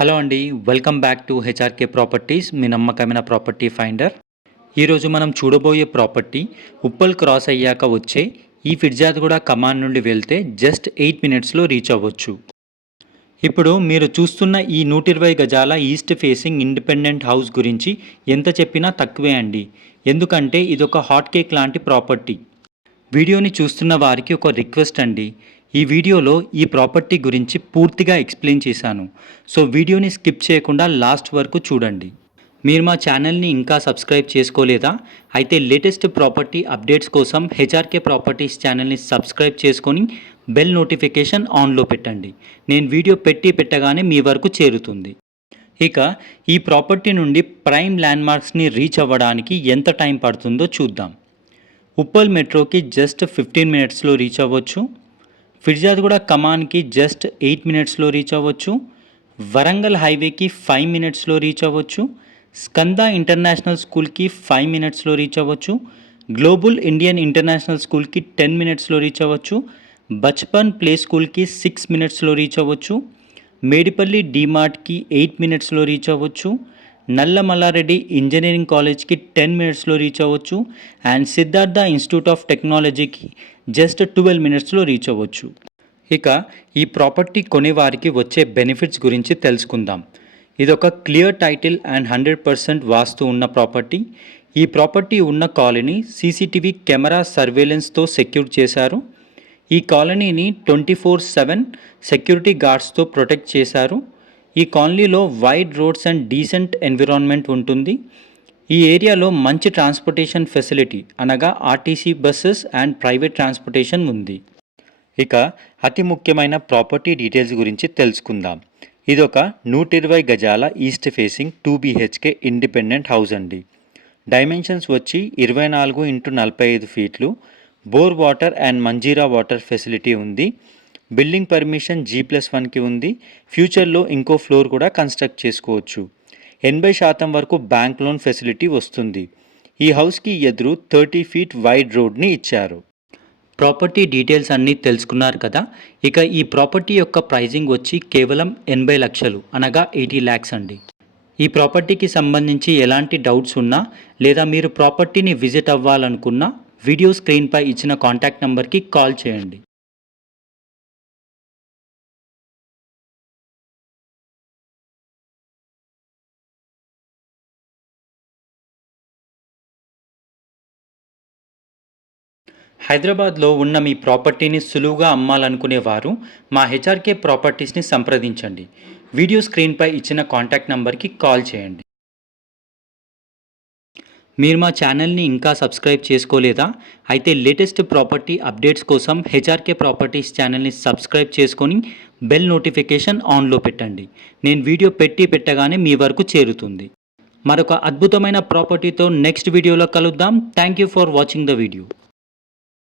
Hello అండి, welcome back to HRK properties, మీ నమ్మకమైన ప్రాపర్టీ ఫైండర్. ఈరోజు మనం చూడబోయే ప్రాపర్టీ ఉప్పల్ క్రాస్ అయ్యాక వచ్చే ఈ ఫిర్జాద్గూడ కమాన్ నుండి వెళ్తే జస్ట్ 8 మినిట్స్లో రీచ్ అవ్వచ్చు. ఇప్పుడు మీరు చూస్తున్న ఈ 120 గజాల ఈస్ట్ ఫేసింగ్ ఇండిపెండెంట్ హౌస్ గురించి ఎంత చెప్పినా తక్కువే అండి. ఎందుకంటే ఇదొక హాట్ కేక్ లాంటి ప్రాపర్టీ. వీడియోని చూస్తున్న వారికి ఒక రిక్వెస్ట్ అండి, ఈ వీడియోలో ఈ ప్రాపర్టీ గురించి పూర్తిగా ఎక్స్ప్లెయిన్ చేశాను. సో వీడియోని స్కిప్ చేయకుండా లాస్ట్ వరకు చూడండి. మీరు మా ఛానల్ని ఇంకా సబ్స్క్రైబ్ చేసుకోలేదా? అయితే లేటెస్ట్ ప్రాపర్టీ అప్డేట్స్ కోసం హెచ్ఆర్కే ప్రాపర్టీస్ ఛానల్ని సబ్స్క్రైబ్ చేసుకొని బెల్ నోటిఫికేషన్ ఆన్లో పెట్టండి. నేను వీడియో పెట్టగానే మీ వరకు చేరుతుంది. ఇక ఈ ప్రాపర్టీ నుండి ప్రైమ్ ల్యాండ్మార్క్స్ని రీచ్ అవ్వడానికి ఎంత టైం పడుతుందో చూద్దాం. ఉప్పల్ మెట్రోకి జస్ట్ 15 మినిట్స్లో రీచ్ అవ్వచ్చు. ఫిర్జాద్గూడ కమాన్కి జస్ట్ 8 మినిట్స్లో రీచ్ అవ్వచ్చు. వరంగల్ హైవేకి 5 మినిట్స్లో రీచ్ అవ్వచ్చు. స్కంద ఇంటర్నేషనల్ స్కూల్కి 5 మినిట్స్లో రీచ్ అవ్వచ్చు. గ్లోబల్ ఇండియన్ ఇంటర్నేషనల్ స్కూల్కి 10 మినిట్స్లో రీచ్ అవ్వచ్చు. బచ్పన్ ప్లే స్కూల్కి 6 మినిట్స్లో రీచ్ అవ్వచ్చు. మేడిపల్లి డీమార్ట్కి 8 మినిట్స్లో రీచ్ అవ్వచ్చు. నల్ల మల్లారెడ్డి ఇంజనీరింగ్ కాలేజ్కి 10 మినిట్స్లో రీచ్ అవ్వచ్చు. అండ్ సిద్ధార్థ ఇన్స్టిట్యూట్ ఆఫ్ టెక్నాలజీకి జస్ట్ 12 మినిట్స్లో రీచ్ అవ్వచ్చు. ఇక ఈ ప్రాపర్టీ కొనేవారికి వచ్చే బెనిఫిట్స్ గురించి తెలుసుకుందాం. ఇదొక క్లియర్ టైటిల్ అండ్ 100% వాస్తు ఉన్న ప్రాపర్టీ. ఈ ప్రాపర్టీ ఉన్న కాలనీ సీసీటీవీ కెమెరా సర్వేలెన్స్తో సెక్యూర్ చేశారు. ఈ కాలనీని 24/7 సెక్యూరిటీ గార్డ్స్తో ప్రొటెక్ట్ చేశారు. ఈ కాలనీలో wide roads and decent environment ఉంటుంది. ఈ ఏరియాలో మంచి ట్రాన్స్పోర్టేషన్ ఫెసిలిటీ అనగా RTC buses and private transportation ఉంది. ఇక అతి ముఖ్యమైన ప్రాపర్టీ డీటెయిల్స్ గురించి తెలుసుకుందాం. ఇదొక 120 గజాల east facing 2 BHK independent house అండి. డైమెన్షన్స్ వచ్చి 24x45 ఫీట్లు. Bore water and Manjira water facility ఉంది. బిల్డింగ్ పర్మిషన్ G+1కి ఉంది. ఫ్యూచర్లో ఇంకో ఫ్లోర్ కూడా కన్స్ట్రక్ట్ చేసుకోవచ్చు. 80% వరకు బ్యాంక్ లోన్ ఫెసిలిటీ వస్తుంది. ఈ హౌస్కి ఎదురు 30 ఫీట్ వైడ్ రోడ్ని ఇచ్చారు. ప్రాపర్టీ డీటెయిల్స్ అన్నీ తెలుసుకున్నారు కదా. ఇక ఈ ప్రాపర్టీ యొక్క ప్రైజింగ్ వచ్చి కేవలం 80 లక్షలు అనగా 80 lakhs అండి. ఈ ప్రాపర్టీకి సంబంధించి ఎలాంటి డౌట్స్ ఉన్నా లేదా మీరు ప్రాపర్టీని విజిట్ అవ్వాలనుకున్నా వీడియో స్క్రీన్పై ఇచ్చిన కాంటాక్ట్ నెంబర్కి కాల్ చేయండి. హైదరాబాద్లో ఉన్న మీ ప్రాపర్టీని సులువుగా అమ్మాలనుకునేవారు మా హెచ్ఆర్కే ప్రాపర్టీస్ని సంప్రదించండి. వీడియో స్క్రీన్పై ఇచ్చిన కాంటాక్ట్ నెంబర్కి కాల్ చేయండి. మీరు మా ఛానల్ని ఇంకా సబ్స్క్రైబ్ చేసుకోలేదా? అయితే లేటెస్ట్ ప్రాపర్టీ అప్డేట్స్ కోసం హెచ్ఆర్కే ప్రాపర్టీస్ ఛానల్ని సబ్స్క్రైబ్ చేసుకొని బెల్ నోటిఫికేషన్ ఆన్లో పెట్టండి. నేను వీడియో పెట్టగానే మీ వరకు చేరుతుంది. మరొక అద్భుతమైన ప్రాపర్టీతో నెక్స్ట్ వీడియోలో కలుద్దాం. Thank you for watching the video.